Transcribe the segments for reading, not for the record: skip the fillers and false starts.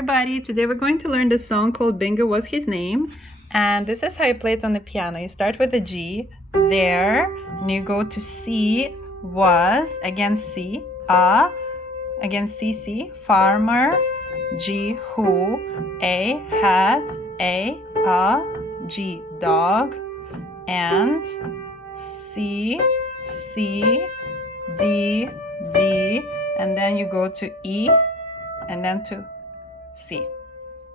Everybody, today we're going to learn the song called Bingo Was His Name, and this is how you play it on the piano. You start with a G, there, and you go to C, was, again C, A, again C, C, farmer, G, who, A, hat, A, G, dog, and C, C, D, D, and then you go to E, and then to C.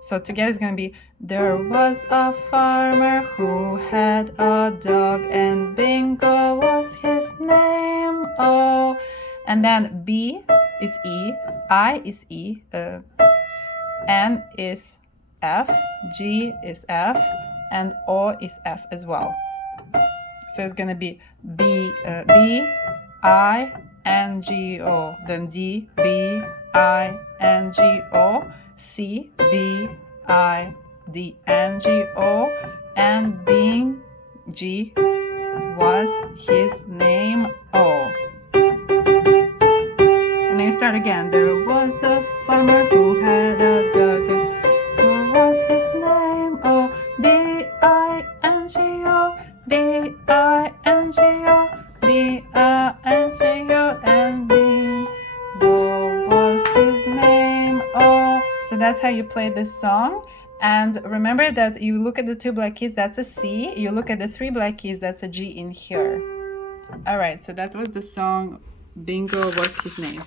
So together it's going to be, there was a farmer who had a dog and Bingo was his name, oh. And then B is E, I is E, N is F, G is F, and O is F as well. So it's going to be B, I, N, G, O, then D, B, I, N, G, O, C, B, I, D, N, G, O, and being G was his name, O. And then you start again. There was a farmer who had a dog, and who was his name, O, B-I-N-G-O, B-I-N-G-O, B-I-N-G-O, and Bingo was his name, oh. So that's how you play this song. And remember that you look at the two black keys, that's a C. You look at the three black keys, that's a G in here. All right, so that was the song Bingo Was His Name.